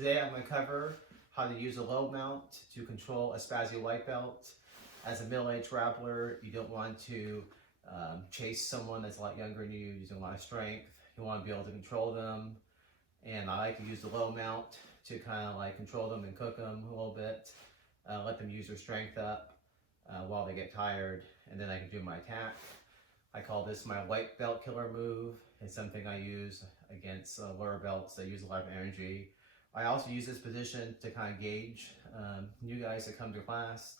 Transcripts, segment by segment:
Today I'm going to cover how to use a low mount to control a Spazzy white belt. As a middle-aged grappler, you don't want to chase someone that's a lot younger than you using a lot of strength. You want to be able to control them. And I like to use the low mount to kind of like control them and cook them a little bit. Let them use their strength up while they get tired, and then I can do my attack. I call this my white belt killer move. It's something I use against lower belts that use a lot of energy. I also use this position to kind of gauge new guys that come to class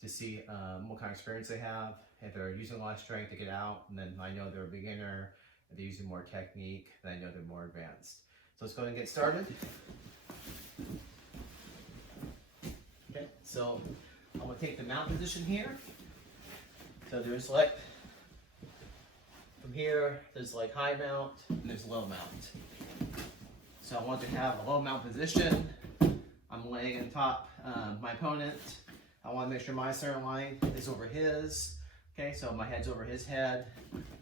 to see what kind of experience they have. If they're using a lot of strength to get out, and then I know they're a beginner. If they're using more technique, then I know they're more advanced. So let's go ahead and get started. Okay, so I'm going to take the mount position here. So there's like, from here, there's like high mount, and there's low mount. So I want to have a low mount position. I'm laying on top my opponent. I want to make sure my center line is over his. Okay, so my head's over his head.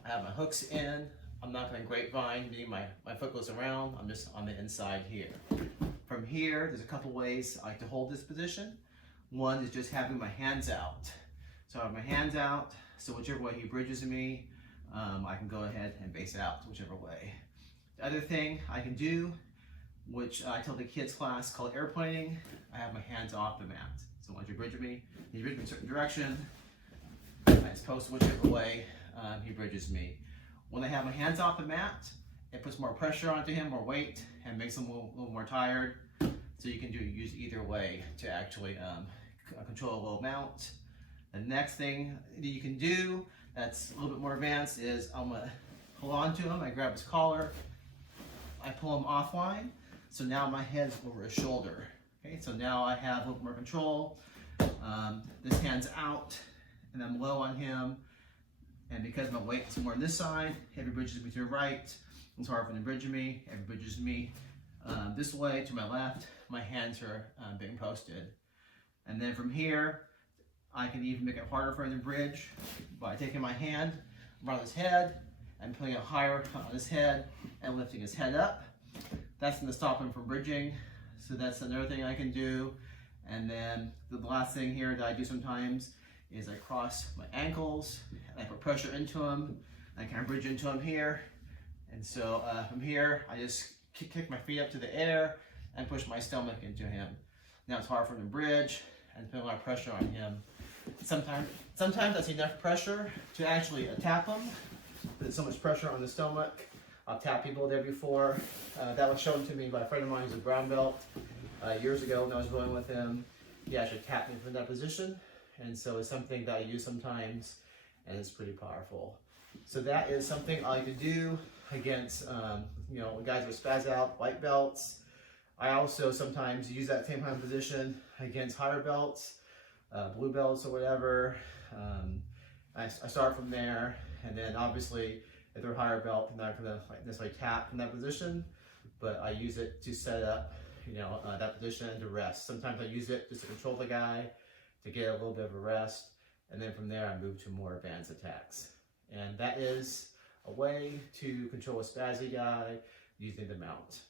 I have my hooks in. I'm not going to grapevine, meaning my foot goes around. I'm just on the inside here. From here, there's a couple ways I like to hold this position. One is just having my hands out. So I have my hands out, so whichever way he bridges me, I can go ahead and base out whichever way. The other thing I can do, which I tell the kids class called airplaning, I have my hands off the mat. So once you bridge me, he bridges me in a certain direction, I just post whichever way he bridges me. When I have my hands off the mat, it puts more pressure onto him, more weight, and makes him a little more tired. So you can use either way to actually control a low mount. The next thing that you can do that's a little bit more advanced is I'm going to hold on to him, I grab his collar, I pull him offline, so now my head's over his shoulder. Okay, so now I have a little more control. This hand's out, and I'm low on him, and because my weight is more on this side, if he bridges me to the right, it's hard for him to bridge me. If he bridges me this way to my left, my hands are being posted. And then from here, I can even make it harder for him to bridge by taking my hand around his head and putting it higher on his head and lifting his head up. That's going to stop him from bridging. So that's another thing I can do. And then the last thing here that I do sometimes is I cross my ankles and I put pressure into him. I kind of bridge into him here. And so from here, I just kick my feet up to the air and push my stomach into him. Now it's hard for him to bridge and put a lot of pressure on him. Sometimes that's enough pressure to actually tap him. There's so much pressure on the stomach. I've tapped people there before. That was shown to me by a friend of mine who's a brown belt years ago when I was going with him. He actually tapped me from that position. And so it's something that I use sometimes, and it's pretty powerful. So that is something I like to do against guys with spaz out, white belts. I also sometimes use that same kind of position against higher belts, blue belts or whatever. I start from there, and then obviously if they're higher belt, I'm not going to necessarily tap in that position, but I use it to set up that position to rest. Sometimes I use it just to control the guy, to get a little bit of a rest, and then from there I move to more advanced attacks. And that is a way to control a spazzy guy using the mount.